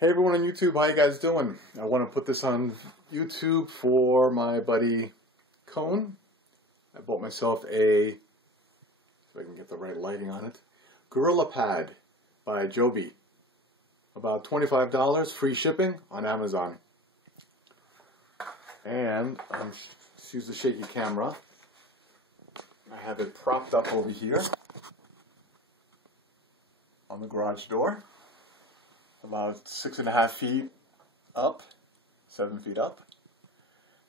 Hey everyone on YouTube, how you guys doing? I want to put this on YouTube for my buddy Koen. I bought myself a, if I can get the right lighting on it, Gorillapod by JOBY. About $25, free shipping on Amazon. And let's use the shaky camera. I have it propped up over here on the garage door. About 6.5 feet up, 7 feet up.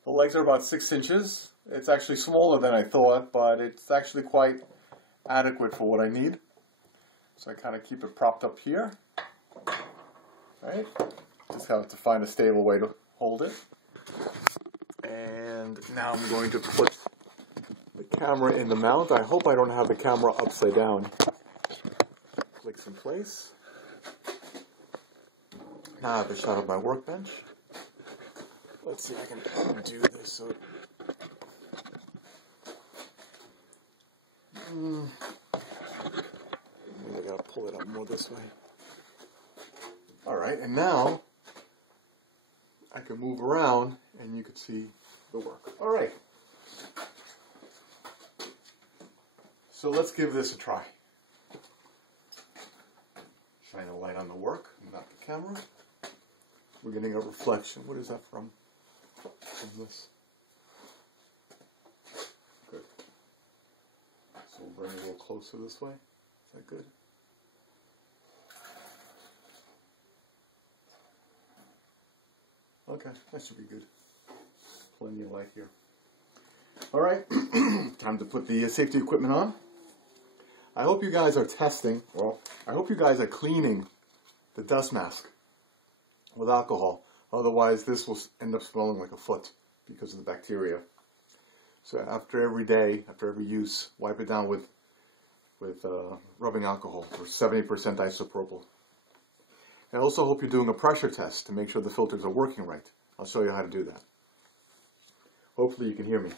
The legs are about 6 inches. It's actually smaller than I thought, but it's actually quite adequate for what I need. So I kind of keep it propped up here. Right? Just have to find a stable way to hold it. And now I'm going to put the camera in the mount. I hope I don't have the camera upside down. Clicks in place. Now I have a shot of my workbench. Let's see if I can do this. So maybe I gotta pull it up more this way. Alright, and now I can move around and you can see the work. Alright. So let's give this a try. Shine a light on the work, not the camera. We're getting a reflection. What is that from? From this. Good. So we'll bring it a little closer this way. Is that good? Okay, that should be good. Plenty of light here. Alright, time to put the safety equipment on. I hope you guys are testing, well, I hope you guys are cleaning the dust mask with alcohol. Otherwise, this will end up smelling like a foot because of the bacteria. So after every day, after every use, wipe it down with rubbing alcohol or 70% isopropyl. I also hope you're doing a pressure test to make sure the filters are working right. I'll show you how to do that. Hopefully you can hear me.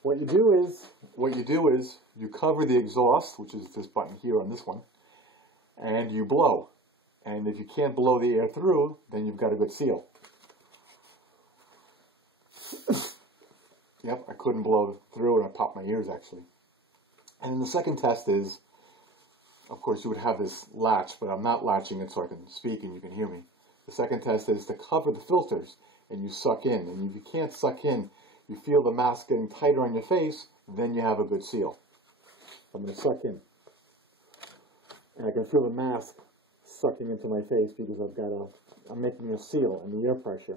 What you do is you cover the exhaust, which is this button here on this one, and you blow. And if you can't blow the air through, then you've got a good seal. Yep, I couldn't blow through and I popped my ears actually. And then the second test is, of course you would have this latch, but I'm not latching it so I can speak and you can hear me. The second test is to cover the filters and you suck in. And if you can't suck in, you feel the mask getting tighter on your face, then you have a good seal. I'm going to suck in. And I can feel the mask sucking into my face because I'm making a seal and the air pressure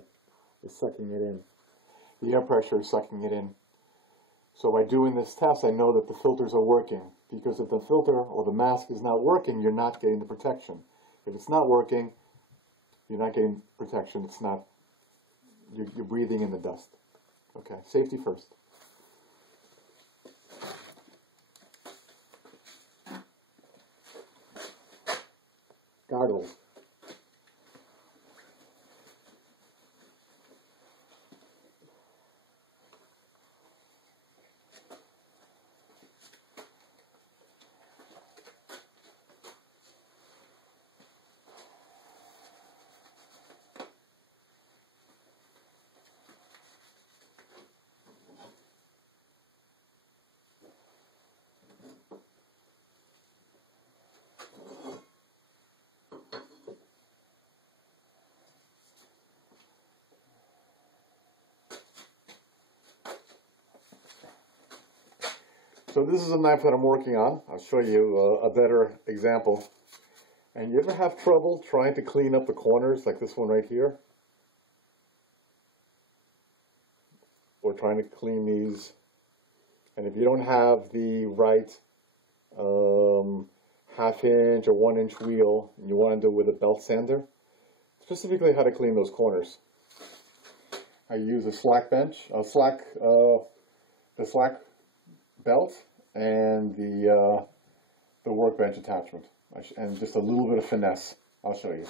is sucking it in. The air pressure is sucking it in. So by doing this test, I know that the filters are working. Because if the filter or the mask is not working, you're not getting the protection. If it's not working, you're not getting protection. It's not, you're breathing in the dust. Okay, safety first. Goggles. So this is a knife that I'm working on. I'll show you a better example. And you ever have trouble trying to clean up the corners like this one right here? Or trying to clean these. And if you don't have the right half-inch or 1-inch wheel, and you want to do it with a belt sander, specifically how to clean those corners. I use a slack bench, the slack belt and the workbench attachment, and just a little bit of finesse. I'll show you.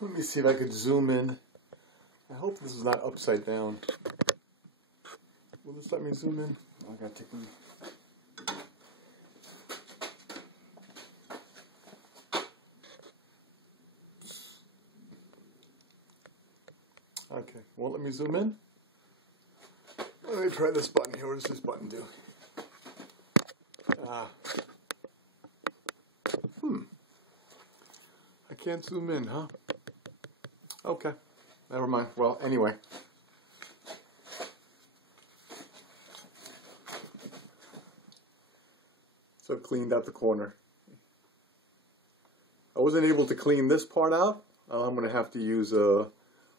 Let me see if I could zoom in. I hope this is not upside down. Will this let me zoom in? I gotta take them. Okay, won't let me zoom in? Let me try this button here. What does this button do? I can't zoom in, huh? Okay, never mind. Well, anyway. So I've cleaned out the corner. I wasn't able to clean this part out. I'm going to have to use a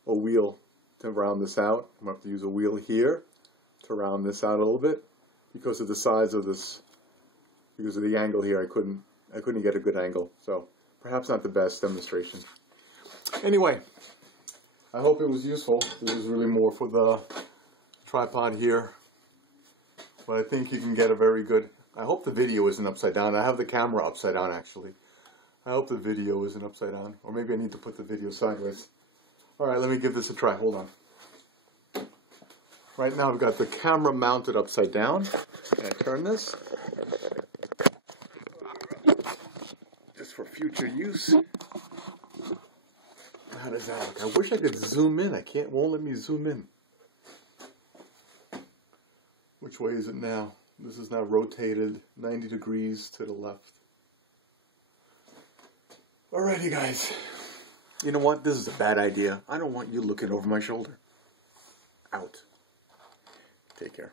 wheel to round this out. I'm going to have to use a wheel here to round this out a little bit because of the size of this, because of the angle here. I couldn't get a good angle, so perhaps not the best demonstration. Anyway, I hope it was useful. This is really more for the tripod here, but I think you can get a very good. I hope the video isn't upside down. I have the camera upside down actually. I hope the video isn't upside down, or maybe I need to put the video sideways. Alright, let me give this a try. Hold on. Right now I've got the camera mounted upside down. And I turn this. Just for future use. How does that look? I wish I could zoom in. I can't, won't let me zoom in. Which way is it now? This is now rotated 90 degrees to the left. Alrighty guys. You know what? This is a bad idea. I don't want you looking over my shoulder. Out. Take care.